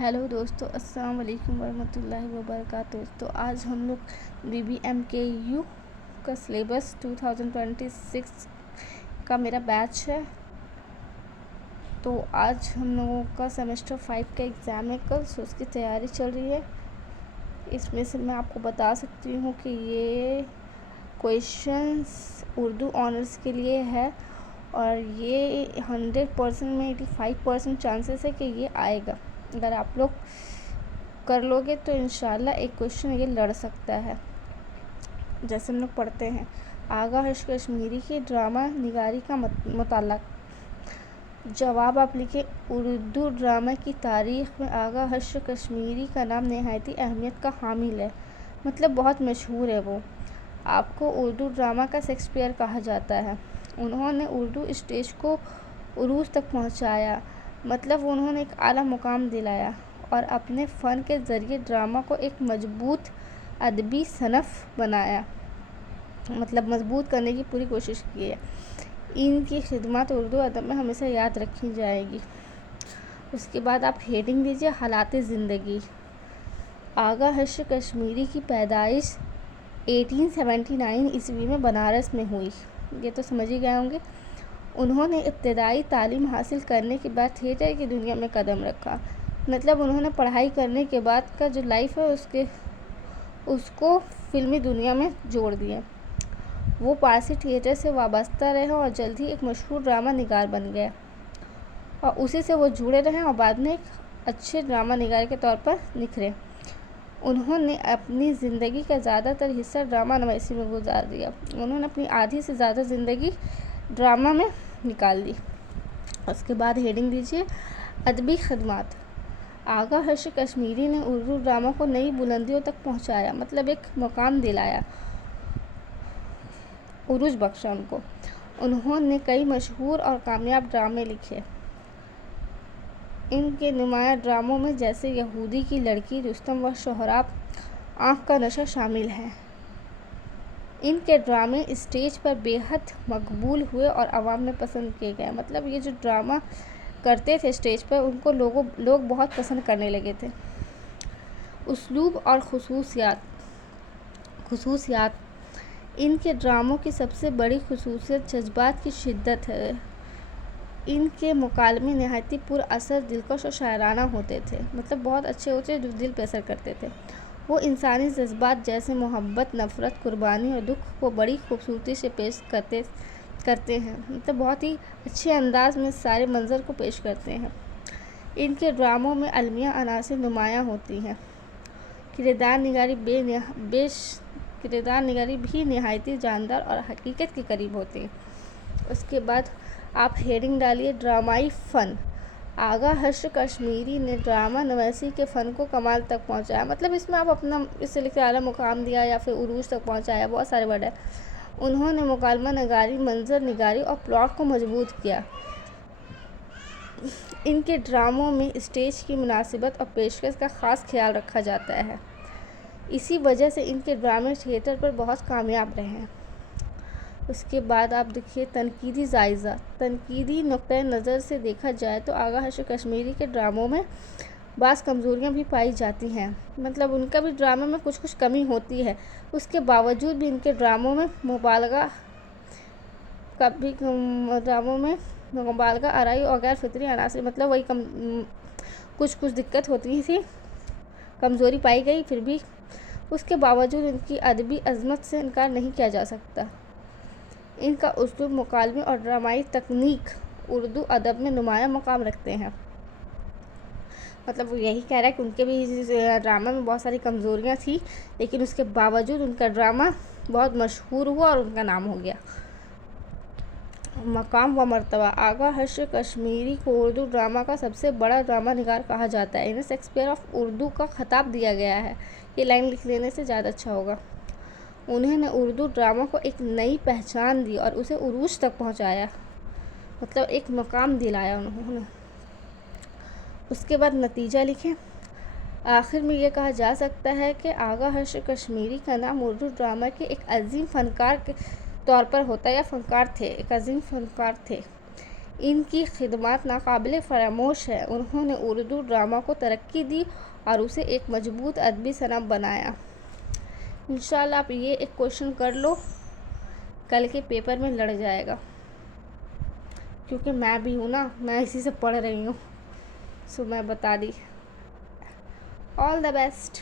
Hello दोस्तों, अस्सलाम वालेकुम वरहमतुल्लाहि वबरकातुह। तो आज हम लोग BBMKU का सिलेबस 2026 का मेरा बैच है। तो आज हम लोगों का सेमेस्टर 5 का एग्ज़ाम है कल, सो उसकी तैयारी चल रही है। इसमें से मैं आपको बता सकती हूँ कि ये क्वेश्चंस उर्दू ऑनर्स के लिए है और ये 100% में 85% चांसेस है कि ये आएगा। अगर आप लोग कर लोगे तो इंशाल्लाह एक क्वेश्चन ये लड़ सकता है। जैसे हम लोग पढ़ते हैं, आगा हर्ष कश्मीरी की ड्रामा निगारी का मुताला। जवाब आप लिखे, उर्दू ड्रामा की तारीख़ में आगा हर्ष कश्मीरी का नाम नहायती अहमियत का हामिल है। मतलब बहुत मशहूर है वो। आपको उर्दू ड्रामा का शेक्सपियर कहा जाता है। उन्होंने उर्दू स्टेज को उरूज तक पहुंचाया, मतलब उन्होंने एक आला मुकाम दिलाया और अपने फ़न के ज़रिए ड्रामा को एक मजबूत अदबी सनफ़ बनाया, मतलब मजबूत करने की पूरी कोशिश की है। इनकी खिदमत उर्दू अदब में हमेशा याद रखी जाएगी। उसके बाद आप हेडिंग दीजिए, हालात ज़िंदगी। आगा हर्ष कश्मीरी की पैदाइश 1879 ईस्वी में बनारस में हुई, ये तो समझ ही गए होंगे। उन्होंने इब्तदाई तालीम हासिल करने के बाद थिएटर की दुनिया में कदम रखा, मतलब उन्होंने पढ़ाई करने के बाद का जो लाइफ है उसको फिल्मी दुनिया में जोड़ दिया। वो पारसी थिएटर से वाबस्ता रहे और जल्द ही एक मशहूर ड्रामा निगार बन गए और उसी से वो जुड़े रहे और बाद में एक अच्छे ड्रामा निगार के तौर पर निखरे। उन्होंने अपनी ज़िंदगी का ज़्यादातर हिस्सा ड्रामा नवासी में गुजार दिया। उन्होंने अपनी आधी से ज़्यादा ज़िंदगी ड्रामा में निकाल दी। उसके बाद हेडिंग दीजिए, अदबी खिदमत। आगा हर्ष कश्मीरी ने उर्दू ड्रामा को नई बुलंदियों तक पहुंचाया, मतलब एक मुकाम दिलाया, उरूज बख्शा उनको। उन्होंने कई मशहूर और कामयाब ड्रामे लिखे। इनके नुमाया ड्रामों में जैसे यहूदी की लड़की, रुस्तम व सोहराब, आँख का नशा शामिल हैं। इनके ड्रामे स्टेज पर बेहद मकबूल हुए और आवाम में पसंद किए गए। मतलब ये जो ड्रामा करते थे स्टेज पर, उनको लोग बहुत पसंद करने लगे थे। उस्लूब और खुसूसियात। इनके ड्रामों की सबसे बड़ी खुसूसियत जज्बात की शिद्दत है। इनके मुकालमे नहायती पुरअसर, दिलकश और शायराना होते थे, मतलब बहुत अच्छे होते जो दिल पे असर करते थे। वो इंसानी जज्बात जैसे मोहब्बत, नफ़रत, कुर्बानी और दुख को बड़ी खूबसूरती से पेश करते हैं, मतलब बहुत ही अच्छे अंदाज में सारे मंज़र को पेश करते हैं। इनके ड्रामों में अलमिया अनासिर नुमायाँ होती हैं। किरदार निगारी भी नहायती जानदार और हकीकत के करीब होती है। उसके बाद आप हेडिंग डालिए, ड्रामाई फ़न। आगा हर्ष कश्मीरी ने ड्रामा नवासी के फ़न को कमाल तक पहुंचाया, मतलब इसमें आप अपना इससे लिखे आला मुकाम दिया या फिर उरूज तक पहुंचाया, बहुत सारे वर्ड है। उन्होंने मुकालमा नगारी, मंजर निगारी और प्लॉट को मजबूत किया। इनके ड्रामों में स्टेज की मुनासिबत और पेशकश का ख़ास ख्याल रखा जाता है। इसी वजह से इनके ड्रामे थिएटर पर बहुत कामयाब रहे हैं। उसके बाद आप देखिए, तनकीदी जायज़ा। तनकीदी नुक्ते नज़र से देखा जाए तो आगा हर्ष कश्मीरी के ड्रामों में बाज़ कमज़ोरियाँ भी पाई जाती हैं, मतलब उनका भी ड्रामे में कुछ कमी होती है। उसके बावजूद भी इनके ड्रामों में मुबालगा आराई और गैर फितरी अनासर, मतलब वही कुछ दिक्कत होती थी, कमज़ोरी पाई गई, फिर भी उसके बावजूद इनकी अदबी अज़मत से इनकार नहीं किया जा सकता। इनका उस्लूब, मुकालमे और ड्रामाई तकनीक उर्दू अदब में नुमाया मकाम रखते हैं। मतलब वो यही कह रहा है कि उनके भी ड्रामा में बहुत सारी कमज़ोरियाँ थी, लेकिन उसके बावजूद उनका ड्रामा बहुत मशहूर हुआ और उनका नाम हो गया। मकाम व मर्तबा। आगा हर्ष कश्मीरी को उर्दू ड्रामा का सबसे बड़ा ड्रामा निगार कहा जाता है। इन्हें शेक्सपियर ऑफ उर्दू का खिताब दिया गया है। ये लाइन लिख लेने से ज़्यादा अच्छा होगा। उन्होंने उर्दू ड्रामा को एक नई पहचान दी और उसे उरूज तक पहुंचाया, मतलब एक मकाम दिलाया उन्होंने। उसके बाद नतीजा लिखें। आखिर में ये कहा जा सकता है कि आगा हर्ष कश्मीरी का नाम उर्दू ड्रामा के एक अजीम फ़नकार के तौर पर होता है, या एक अजीम फ़नकार थे। ان کی خدمات ناقابل فراموش ہے. انہوں نے اردو ڈرامہ کو ترقی دی اور اسے ایک مضبوط ادبی صنعت بنایا. انشاءاللہ آپ یہ ایک کوشچن کر لو، کل کے پیپر میں لڑ جائے گا، کیونکہ میں بھی ہوں نا، میں اسی سے پڑھ رہی ہوں. سو میں بتا دی. آل دا بیسٹ.